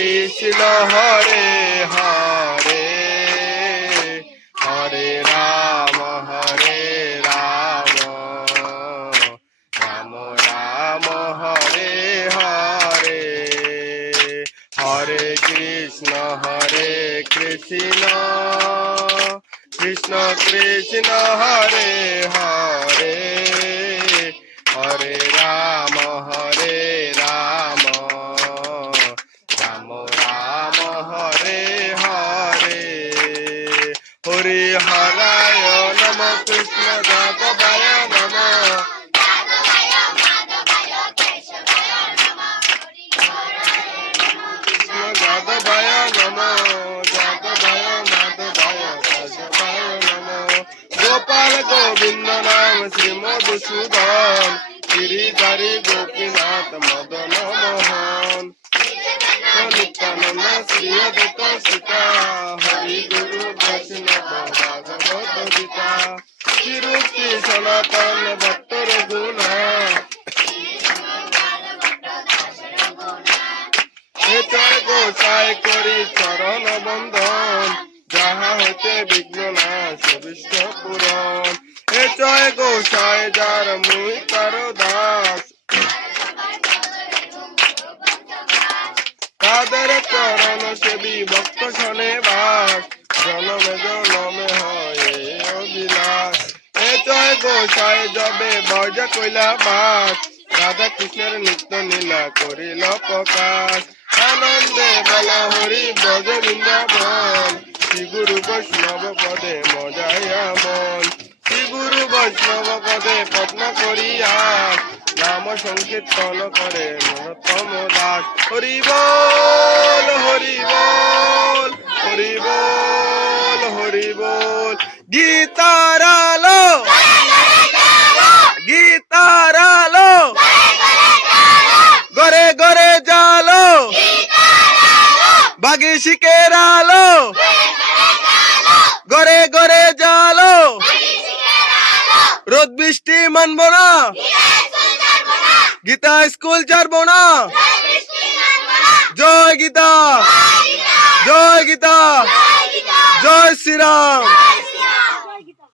কৃষ্ণ হরে হরে হরে রাম রাম রাম হরে হরে হরে কৃষ্ণ কৃষ্ণ কৃষ্ণ হরে হরে হরে রাম রাম রাম হরে হরে হরি হরায় নম কৃষ্ণ যাদবায় নম কৃষ্ণ যাদবায় নম যাদবায় মাধবায় কেশবায় নম গোপাল গোবিন্দ নাম শ্রী মধুসূদন গিরিধারী গোপীনাথ মদন মোহন নিত্যানন্দ শ্রী অদ্বৈত সীতা হরি গুরু বৈষ্ণব ভাগবত গীতা শ্রী সনাতন ভট্ট রঘুনাথ জয় গোসাই করি চরণ বন্দন যাহা হইতে বিঘ্ন নাশ বিষ্ণ পুরন হে জয় গোসাই যার মুই কারো দাস তাদের চরণ সেবী ভক্ত শনে বাস জনমে জনমে হয় অবিলাস হে জয় গোসাই যবে বর্জ কইলা বাস রাধা কৃষ্ণের নিত্য নীলা করিল প্রকাশ আনন্দে বলা হরি ব্রজ বৃন্দাবন শ্রী গুরু বৈষ্ণব পদে মজাইয়া মন শ্রী গুরু বৈষ্ণব পদে পদ্ম করিয়া নাম সংকীর্তন করে নরোত্তম দাস হরি বল হরি বল হরি বল হরি বল গীতার আলো গীতার আলো গরে গরে জালো বাগি শিকের আলো গরে গরে জালো রোদ বৃষ্টি মানব না গীতা স্কুল ছাড়বো না জয় গীতা জয় গীতা জয় শ্রীরাম।